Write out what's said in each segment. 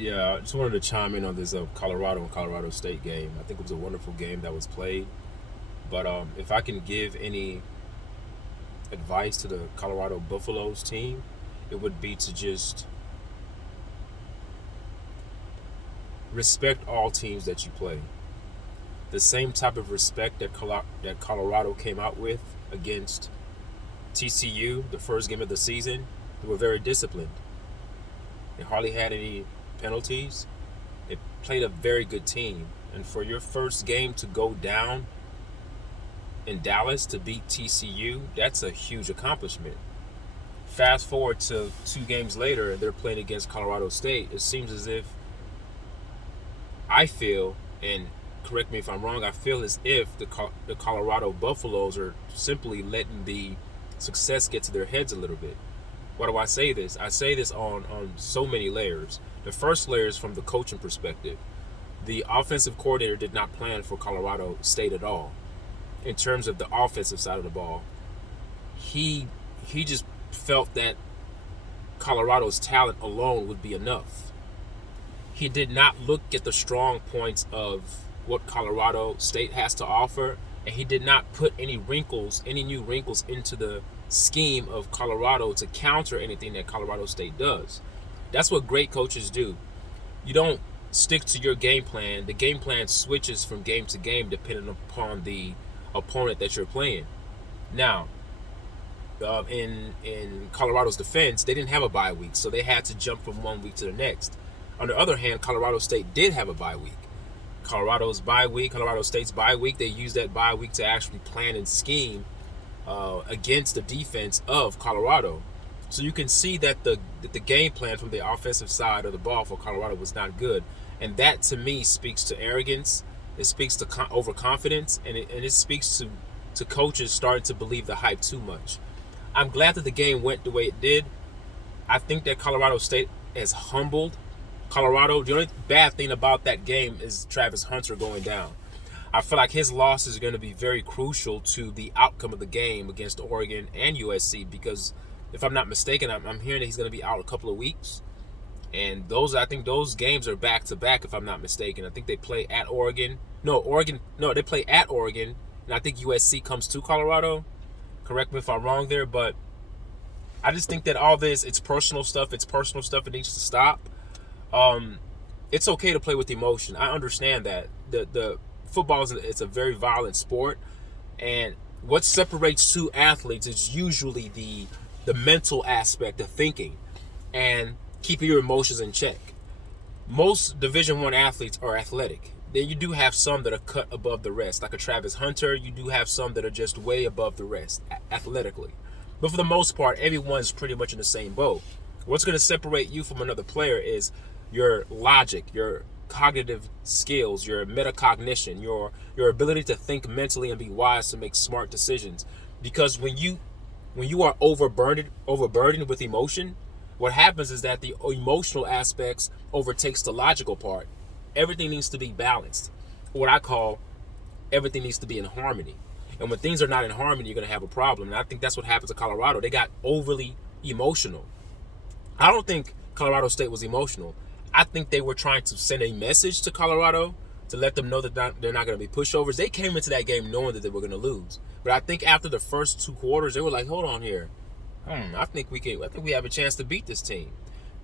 Yeah, I just wanted to chime in on this Colorado and Colorado State game. I think it was a wonderful game that was played. But if I can give any advice to the Colorado Buffaloes team, it would be to just respect all teams that you play. The same type of respect that Colorado came out with against TCU, the first game of the season, they were very disciplined. They hardly had any penalties. They played a very good team. And for your first game to go down in Dallas to beat TCU, that's a huge accomplishment. Fast forward to 2 games later, and they're playing against Colorado State. It seems as if I feel, and correct me if I'm wrong, I feel as if the Colorado Buffaloes are simply letting the success get to their heads a little bit. Why do I say this? I say this on so many layers. The first layer is from the coaching perspective. The offensive coordinator did not plan for Colorado State at all. In terms of the offensive side of the ball, he just felt that Colorado's talent alone would be enough. He did not look at the strong points of what Colorado State has to offer, and he did not put any new wrinkles into the scheme of Colorado to counter anything that Colorado State does. That's what great coaches do. You don't stick to your game plan. The game plan switches from game to game depending upon the opponent that you're playing. Now, in Colorado's defense, they didn't have a bye week, so they had to jump from one week to the next. On the other hand, Colorado State did have a bye week. Colorado State's bye week, they used that bye week to actually plan and scheme against the defense of Colorado. So you can see that the game plan from the offensive side of the ball for Colorado was not good. And that, to me, speaks to arrogance. It speaks to overconfidence. And it speaks to coaches starting to believe the hype too much. I'm glad that the game went the way it did. I think that Colorado State has humbled Colorado. The only bad thing about that game is Travis Hunter going down. I feel like his loss is going to be very crucial to the outcome of the game against Oregon and USC because, if I'm not mistaken, I'm hearing that he's going to be out a couple of weeks. And I think those games are back to back, if I'm not mistaken. I think they play at Oregon. They play at Oregon, and I think USC comes to Colorado. Correct me if I'm wrong there, but I just think that all this, it's personal stuff. It needs to stop. It's okay to play with emotion. I understand that. The football it's a very violent sport, and what separates two athletes is usually the mental aspect of thinking and keeping your emotions in check. Most Division I athletes are athletic. Then you do have some that are cut above the rest, like a Travis Hunter. You do have some that are just way above the rest athletically. But for the most part, everyone's pretty much in the same boat. What's going to separate you from another player is your logic, your cognitive skills, your metacognition, your ability to think mentally and be wise to make smart decisions. Because when you are overburdened with emotion, what happens is that the emotional aspects overtakes the logical part. Everything needs to be balanced. What I call everything needs to be in harmony. And when things are not in harmony, you're going to have a problem. And I think that's what happened to Colorado. They got overly emotional. I don't think Colorado State was emotional. I think they were trying to send a message to Colorado to let them know that they're not going to be pushovers. They came into that game knowing that they were going to lose. But I think after the first 2 quarters, they were like, hold on here. I think we have a chance to beat this team.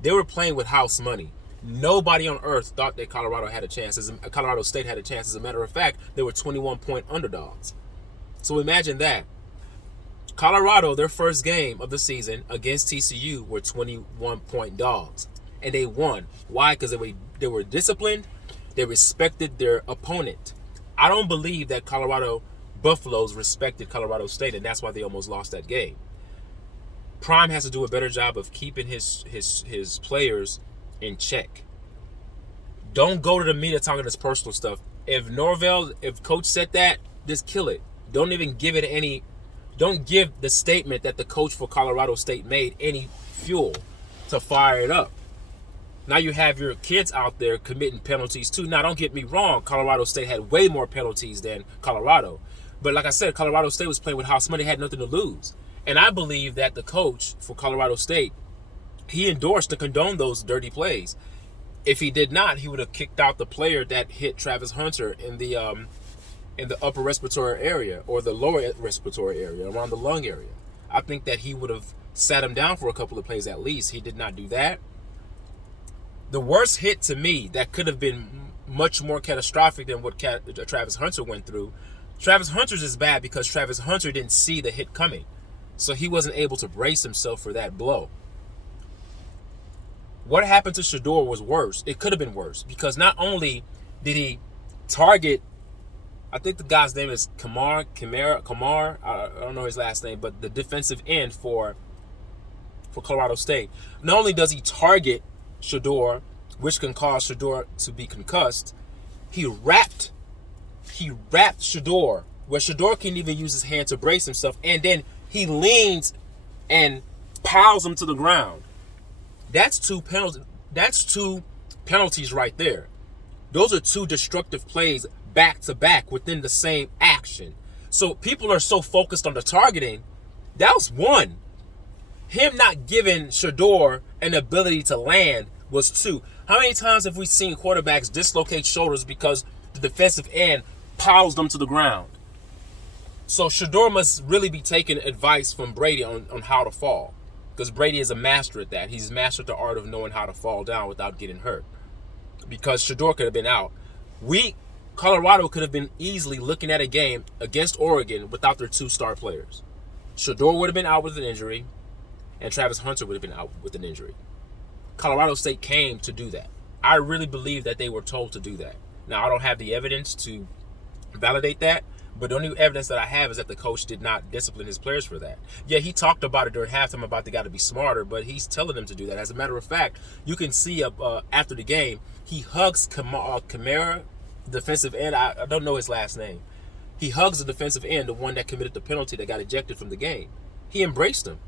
They were playing with house money. Nobody on earth thought that Colorado State had a chance. As a matter of fact, they were 21-point underdogs. So imagine that. Colorado, their first game of the season against TCU, were 21-point dogs. And they won. Why? Because they were disciplined. They respected their opponent. I don't believe that Colorado Buffaloes respected Colorado State, and that's why they almost lost that game. Prime has to do a better job of keeping his players in check. Don't go to the media talking this personal stuff. If Coach said that, just kill it. Don't even give it any. Don't give the statement that the coach for Colorado State made any fuel to fire it up. Now you have your kids out there committing penalties too. Now, don't get me wrong. Colorado State had way more penalties than Colorado. But like I said, Colorado State was playing with house money, had nothing to lose. And I believe that the coach for Colorado State, he endorsed to condone those dirty plays. If he did not, he would have kicked out the player that hit Travis Hunter in the upper respiratory area or the lower respiratory area, around the lung area. I think that he would have sat him down for a couple of plays at least. He did not do that. The worst hit to me that could have been much more catastrophic than what Travis Hunter went through. Travis Hunter's is bad because Travis Hunter didn't see the hit coming. So he wasn't able to brace himself for that blow. What happened to Shedeur was worse. It could have been worse because not only did he target, I think the guy's name is Kamar. I don't know his last name, but the defensive end for Colorado State. Not only does he target Shedeur, which can cause Shedeur to be concussed, he wrapped Shedeur, where Shedeur can't even use his hand to brace himself, and then he leans and piles him to the ground. That's two penalties. That's two penalties right there. Those are two destructive plays back to back within the same action. So people are so focused on the targeting. That was one. Him not giving Shedeur an ability to land was two. How many times have we seen quarterbacks dislocate shoulders because the defensive end piles them to the ground? So Shedeur must really be taking advice from Brady on how to fall. Because Brady is a master at that. He's mastered the art of knowing how to fall down without getting hurt. Because Shedeur could have been out. Colorado could have been easily looking at a game against Oregon without their two star players. Shedeur would have been out with an injury, and Travis Hunter would have been out with an injury. Colorado State came to do that. I really believe that they were told to do that. Now, I don't have the evidence to validate that, but the only evidence that I have is that the coach did not discipline his players for that. Yeah, he talked about it during halftime about they got to be smarter, but he's telling them to do that. As a matter of fact, you can see after the game, he hugs Kamara, defensive end. I don't know his last name. He hugs the defensive end, the one that committed the penalty that got ejected from the game. He embraced him.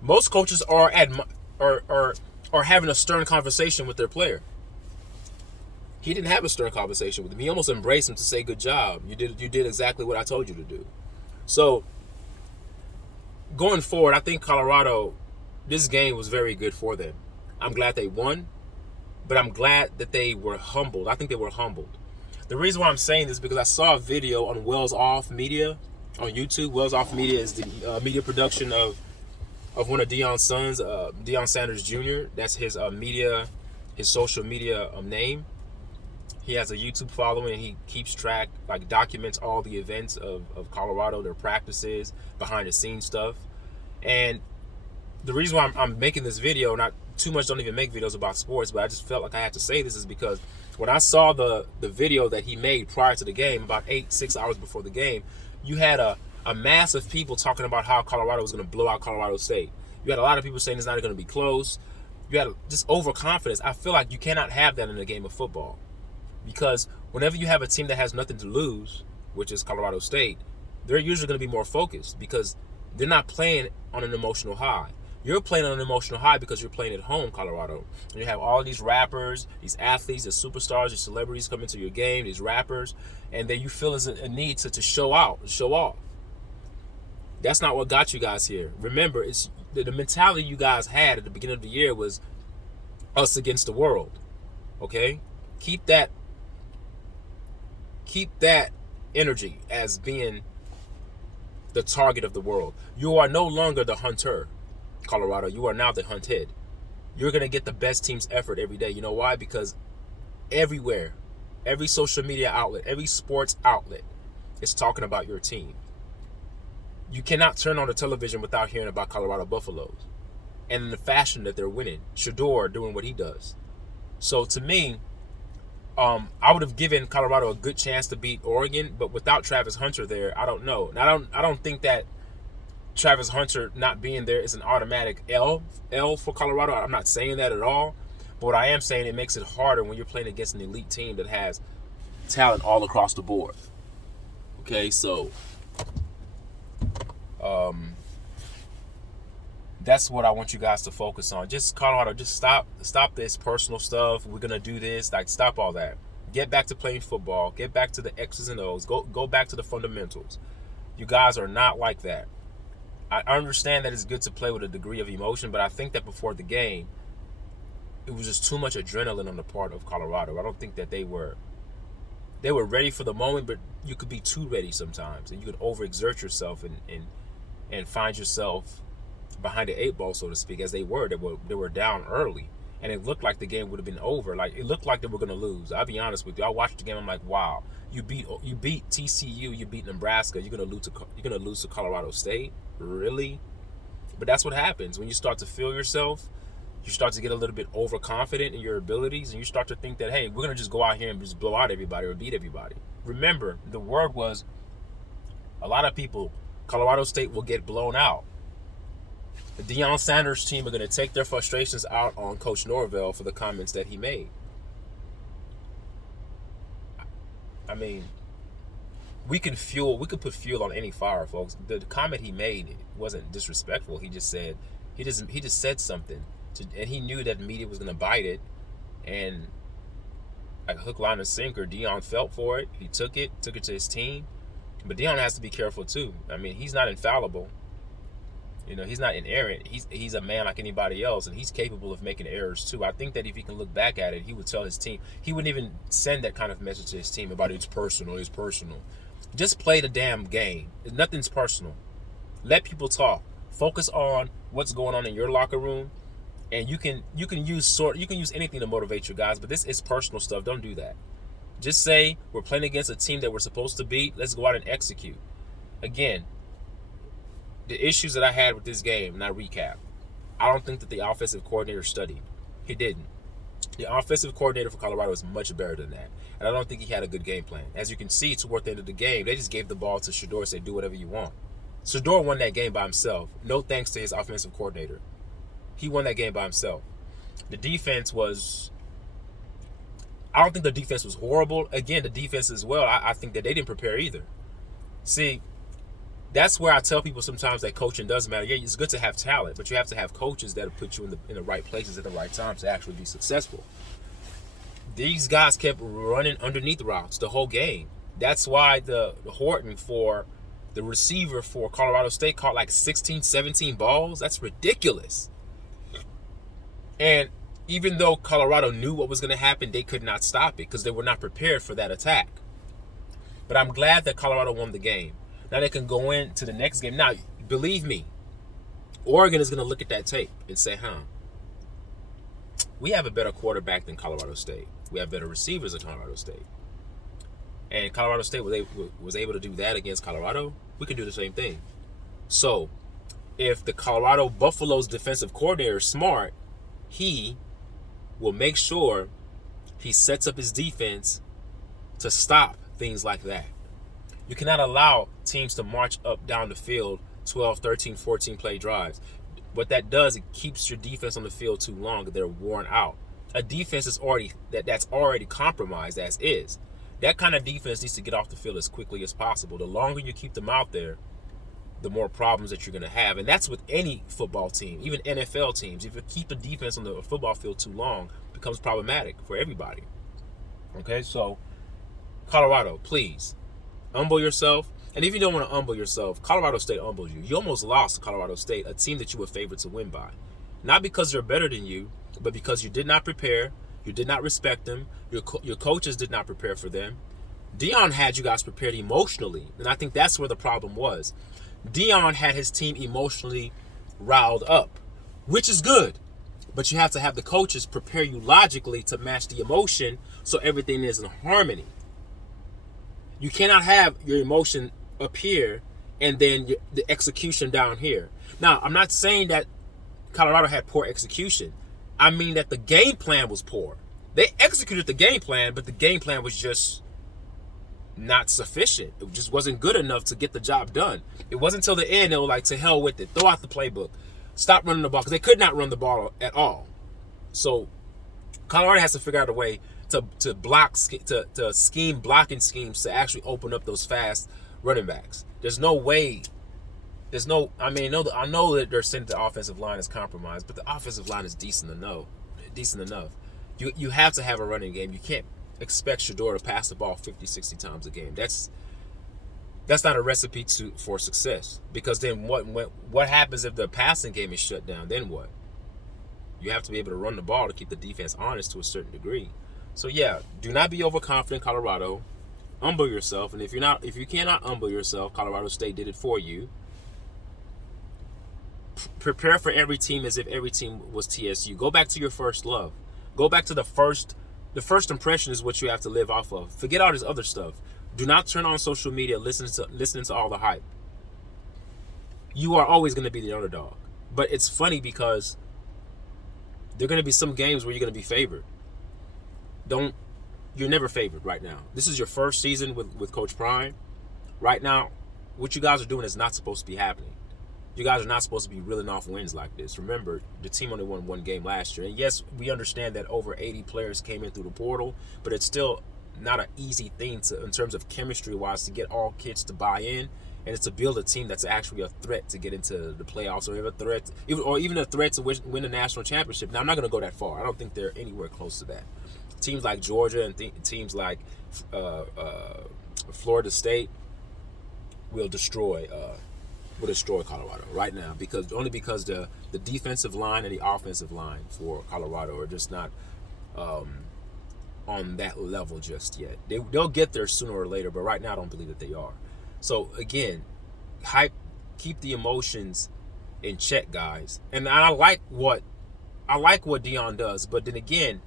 Most coaches are having a stern conversation with their player. He didn't have a stern conversation with him. He almost embraced him to say, "Good job. You did exactly what I told you to do." So going forward, I think Colorado, this game was very good for them. I'm glad they won, but I'm glad that they were humbled. I think they were humbled. The reason why I'm saying this is because I saw a video on Wells Off Media on YouTube. Wells Off Media is the media production of one of Deion's sons, Deion Sanders Jr. That's his his social media name. He has a YouTube following, and he keeps track, like documents all the events of Colorado, their practices, behind the scenes stuff. And the reason why I'm making this video, not too much, don't even make videos about sports, but I just felt like I had to say this, is because when I saw the video that he made prior to the game, about 6 hours before the game, you had a mass of people talking about how Colorado was going to blow out Colorado State. You had a lot of people saying it's not going to be close. You had just overconfidence. I feel like you cannot have that in a game of football. Because whenever you have a team that has nothing to lose, which is Colorado State, they're usually going to be more focused because they're not playing on an emotional high. You're playing on an emotional high because you're playing at home, Colorado. And you have all these rappers, these athletes, these superstars, these celebrities coming to your game, these rappers, and then you feel as a need to show out, show off. That's not what got you guys here. Remember, it's the mentality you guys had at the beginning of the year was us against the world. Okay? Keep that energy as being the target of the world. You are no longer the hunter, Colorado. You are now the hunted. You're going to get the best team's effort every day. You know why? Because everywhere, every social media outlet, every sports outlet is talking about your team. You cannot turn on the television without hearing about Colorado Buffaloes and in the fashion that they're winning. Shedeur doing what he does. So to me, I would have given Colorado a good chance to beat Oregon, but without Travis Hunter there, I don't know. And I don't think that Travis Hunter not being there is an automatic L for Colorado. I'm not saying that at all. But what I am saying, it makes it harder when you're playing against an elite team that has talent all across the board. Okay, so that's what I want you guys to focus on. Just Colorado, just stop this personal stuff. We're gonna do this. Like, stop all that. Get back to playing football. Get back to the X's and O's. Go back to the fundamentals. You guys are not like that. I understand that it's good to play with a degree of emotion, but I think that before the game, it was just too much adrenaline on the part of Colorado. I don't think that they were ready for the moment, but you could be too ready sometimes, and you could overexert yourself and find yourself behind the eight ball, so to speak, as they were. They were down early, and it looked like the game would have been over. Like, it looked like they were going to lose. I'll be honest with you. I watched the game. I'm like, wow, you beat TCU, you beat Nebraska. You're going to lose to Colorado State, really? But that's what happens when you start to feel yourself. You start to get a little bit overconfident in your abilities, and you start to think that, hey, we're going to just go out here and just blow out everybody or beat everybody. Remember, the word was, a lot of people, Colorado State will get blown out. The Deion Sanders team are going to take their frustrations out on Coach Norvell for the comments that he made. I mean, we can put fuel on any fire, folks. The comment he made wasn't disrespectful. He just said something, and he knew that the media was going to bite it, and like hook, line, and sinker, Deion felt for it. He took it to his team, but Deion has to be careful too. I mean, he's not infallible. You know, he's not inerrant. He's a man like anybody else, and he's capable of making errors too. I think that if he can look back at it, he would tell his team. He wouldn't even send that kind of message to his team about it's personal. Just play the damn game. Nothing's personal. Let people talk. Focus on what's going on in your locker room, and you can use anything to motivate your guys. But this is personal stuff. Don't do that. Just say we're playing against a team that we're supposed to beat. Let's go out and execute. Again, the issues that I had with this game, and I recap. I don't think that the offensive coordinator studied. He didn't. The offensive coordinator for Colorado is much better than that. And I don't think he had a good game plan. As you can see, toward the end of the game, they just gave the ball to Shedeur and said, do whatever you want. Shedeur won that game by himself. No thanks to his offensive coordinator. He won that game by himself. The defense was... I don't think the defense was horrible. Again, the defense as well, I think that they didn't prepare either. See, that's where I tell people sometimes that coaching does matter. Yeah, it's good to have talent, but you have to have coaches that will put you in the right places at the right time to actually be successful. These guys kept running underneath routes the whole game. That's why the Horton, for the receiver for Colorado State, caught like 16, 17 balls. That's ridiculous. And even though Colorado knew what was going to happen, they could not stop it because they were not prepared for that attack. But I'm glad that Colorado won the game. Now they can go into the next game. Now, believe me, Oregon is going to look at that tape and say, we have a better quarterback than Colorado State. We have better receivers than Colorado State. And Colorado State was able to do that against Colorado. We can do the same thing. So, if the Colorado Buffaloes defensive coordinator is smart, he will make sure he sets up his defense to stop things like that. You cannot allow teams to march up down the field 12, 13, 14 play drives. What that does, it keeps your defense on the field too long. They're worn out. A defense is that's already compromised as is. That kind of defense needs to get off the field as quickly as possible. The longer you keep them out there, the more problems that you're going to have. And that's with any football team, even NFL teams. If you keep the defense on the football field too long, it becomes problematic for everybody. Okay, so Colorado, please, humble yourself. And if you don't want to humble yourself, Colorado State humbled you. You almost lost to Colorado State, a team that you were favored to win by. Not because they're better than you, but because you did not prepare, you did not respect them, your coaches did not prepare for them. Deion had you guys prepared emotionally, and I think that's where the problem was. Deion had his team emotionally riled up, which is good, but you have to have the coaches prepare you logically to match the emotion so everything is in harmony. You cannot have your emotion up here and then the execution down here. Now, I'm not saying that Colorado had poor execution. I mean that the game plan was poor. They executed the game plan, but the game plan was just not sufficient. It just wasn't good enough to get the job done. It wasn't until the end they were like, to hell with it. Throw out the playbook. Stop running the ball, because they could not run the ball at all. So Colorado has to figure out a way to block, to scheme blocking schemes to actually open up those fast running backs. There's no way. I know that they're saying the offensive line is compromised, but the offensive line is decent enough. You have to have a running game. You can't expect Shedeur to pass the ball 50, 60 times a game. That's not a recipe for success. Because then what happens if the passing game is shut down? Then what? You have to be able to run the ball to keep the defense honest to a certain degree. So yeah, do not be overconfident, Colorado. Humble yourself, and if you cannot humble yourself, Colorado State did it for you. Prepare for every team as if every team was TSU. Go back to your first love. Go back to the first impression is what you have to live off of. Forget all this other stuff. Do not turn on social media listening to all the hype. You are always going to be the underdog. But it's funny because there are going to be some games where you're going to be favored. You're never favored right now. This is your first season with Coach Prime. Right now, what you guys are doing is not supposed to be happening. You guys are not supposed to be reeling off wins like this. Remember, the team only won one game last year. And yes, we understand that over 80 players came in through the portal, but it's still not an easy thing in terms of chemistry-wise to get all kids to buy in. And it's to build a team that's actually a threat to get into the playoffs or even a threat to win the national championship. Now, I'm not going to go that far. I don't think they're anywhere close to that. Teams like Georgia and teams like Florida State will destroy Colorado right now because the defensive line and the offensive line for Colorado are just not on that level just yet. They'll get there sooner or later, but right now I don't believe that they are. So again, keep the emotions in check, guys. And I like what Deion does, but then again,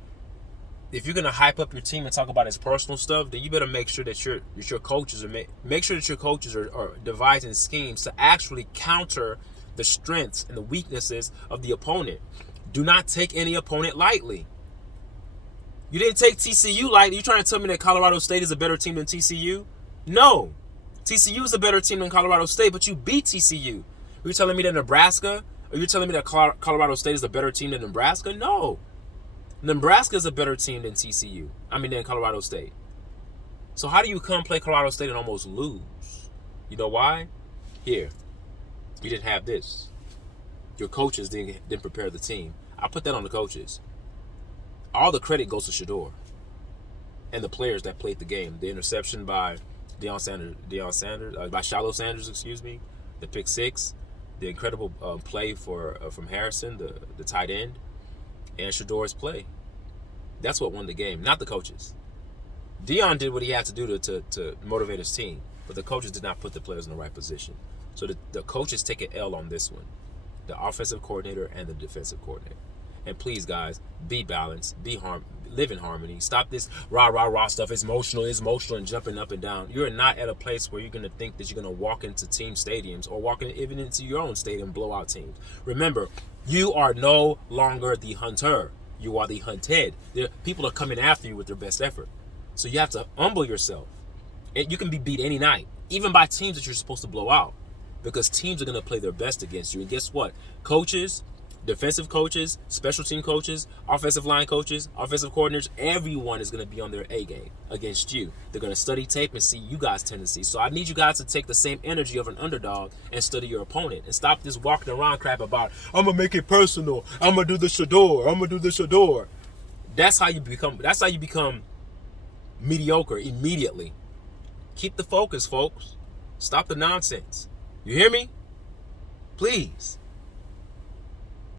if you're gonna hype up your team and talk about his personal stuff, then you better make sure that your coaches are devising schemes to actually counter the strengths and the weaknesses of the opponent. Do not take any opponent lightly. You didn't take TCU lightly. You trying to tell me that Colorado State is a better team than TCU? No, TCU is a better team than Colorado State, but you beat TCU. Are you telling me that Nebraska? Are you telling me that Colorado State is a better team than Nebraska? No. Nebraska is a better team than than Colorado State. So how do you come play Colorado State and almost lose? You know why? Here, you didn't have this. Your coaches didn't prepare the team. I put that on the coaches. All the credit goes to Shedeur and the players that played the game. The interception by by Shiloh Sanders, the pick six, the incredible play from Harrison, the tight end, and Shedeur's play. That's what won the game, not the coaches. Deion did what he had to do to motivate his team, but the coaches did not put the players in the right position. So the coaches take an L on this one, the offensive coordinator and the defensive coordinator. And please, guys, be balanced, live in harmony. Stop this rah stuff. It's emotional, and jumping up and down. You're not at a place where you're going to think that you're going to walk into team stadiums or even into your own stadium and blow out teams. Remember, you are no longer the hunter. You are the hunted. People are coming after you with their best effort. So you have to humble yourself. And you can be beat any night, even by teams that you're supposed to blow out, because teams are going to play their best against you. And guess what? Coaches, defensive coaches, special team coaches, offensive line coaches, offensive coordinators, everyone is going to be on their A game against you. They're going to study tape and see you guys' tendencies. So I need you guys to take the same energy of an underdog and study your opponent and stop this walking around crap about, I'm going to make it personal. I'm going to do the Shedeur. That's how you become mediocre immediately. Keep the focus, folks. Stop the nonsense. You hear me? Please.